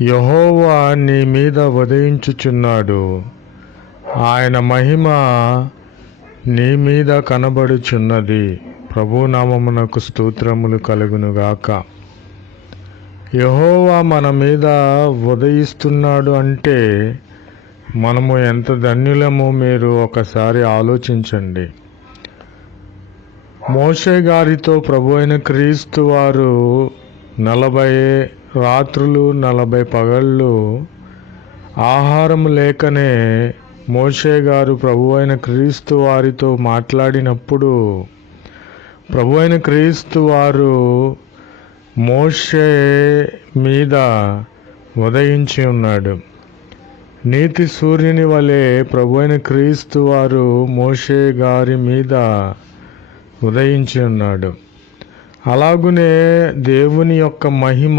యెహోవా నీ మీద ఉదయించుచున్నాడు, ఆయన మహిమ నీ మీద కనబడుచున్నది. ప్రభునామమునకు స్తోత్రములు కలుగునుగాక. యెహోవా మన మీద ఉదయిస్తున్నాడు అంటే మనము ఎంత ధన్యులమో మీరు ఒకసారి ఆలోచించండి. మోషే గారితో ప్రభు అయిన క్రీస్తు వారు 40 రాత్రులు 40 పగళ్ళు ఆహారం లేకనే మోషే గారు ప్రభు అయిన క్రీస్తు వారితో మాట్లాడినప్పుడు ప్రభు అయిన క్రీస్తు వారు మోషే మీద ఉదయించి ఉన్నాడు. నీతి సూర్యుని వలె ప్రభు అయిన క్రీస్తు వారు మోషే గారి మీద ఉదయించి ఉన్నాడు. అలాగునే దేవుని యొక్క మహిమ